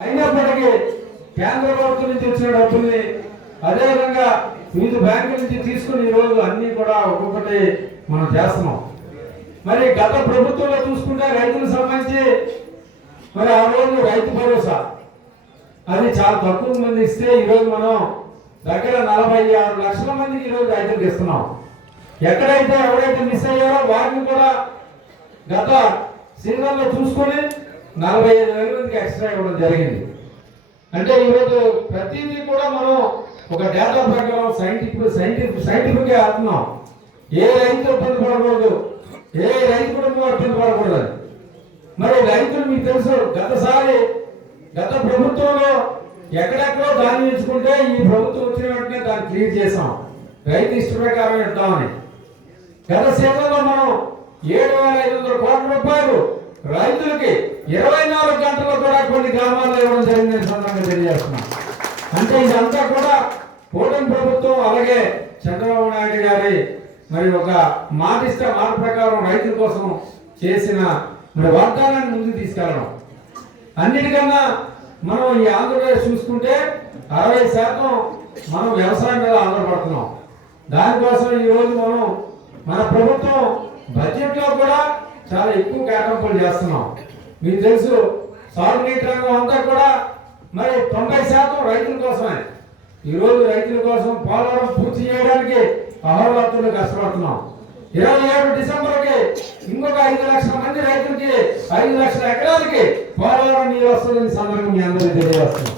అయినప్పటికీ కేంద్ర ప్రభుత్వం నుంచి వచ్చిన డబ్బుల్ని అదేవిధంగా వివిధ బ్యాంకుల నుంచి తీసుకుని ఈరోజు అన్ని కూడా ఒక్కొక్కటి మనం చేస్తున్నాం. మరి గత ప్రభుత్వంలో చూసుకుంటే రైతులకు సంబంధించి మరి ఆ రోజు రైతు భరోసా అది చాలా తక్కువ మంది ఇస్తే ఈరోజు మనం దగ్గర 46 లక్షల మందికి ఈరోజు రైతులకు ఇస్తున్నాం. ఎక్కడైతే ఎవరైతే మిస్ అయ్యారో వారిని కూడా గత సీజన్లో చూసుకొని 45,000 మందికి ఎక్స్ట్రా ఇవ్వడం జరిగింది. అంటే ఈరోజు ప్రతిదీ కూడా మనం ఒక డేటా ప్రకారం సైంటిఫిక్ గా ఆడుతున్నాం. ఏ రైతు ఇబ్బంది పడకూడదు, ఏ రైతు కుటుంబం ఇబ్బంది పడకూడదు. మరి రైతులు మీకు తెలుసు, గత ప్రభుత్వంలో ఎక్కడెక్కడో దాన్ని ఎంచుకుంటే ఈ ప్రభుత్వం వచ్చిన వెంటనే దాన్ని క్లియర్ చేసాం, రైతు ఇష్ట ప్రకారం ఇద్దామని. గత సీజన్లో మనం 7,500 కోట్ల రూపాయలు రైతులకి 24 గంటల్లో కూడా కొన్ని గ్రామాల్లో ఇవ్వడం జరిగిందని సందర్భంగా తెలియజేస్తున్నాం. అంటే ఇదంతా కూడా కూటమి ప్రభుత్వం అలాగే చంద్రబాబు నాయుడు గారి మరి ఒక మాట ఇస్తే మాట ప్రకారం రైతుల కోసం చేసిన మరి వాగ్దానాన్ని ముందుకు తీసుకెళ్ళడం. అన్నిటికన్నా మనం ఈ ఆంధ్రప్రదేశ్ చూసుకుంటే 60% మనం వ్యవసాయం మీద ఆధారపడుతున్నాం. దానికోసం ఈరోజు మన ప్రభుత్వం బడ్జెట్లో కూడా చాలా ఎక్కువ కేటాయింపులు చేస్తున్నాం. మీకు తెలుసు, సాగునీటి రంగం అంతా కూడా మరి 90% రైతుల కోసమే. ఈరోజు రైతుల కోసం పోలవరం పూర్తి చేయడానికి అహోరాత్రులు కష్టపడుతున్నాం. 27 డిసెంబర్కి ఇంకొక 5 లక్షల మంది రైతులకి 5 లక్షల ఎకరాలకి పోలవరం నీరు వస్తుందని సందర్భంగా మీ అందరికీ తెలియజేస్తున్నాం.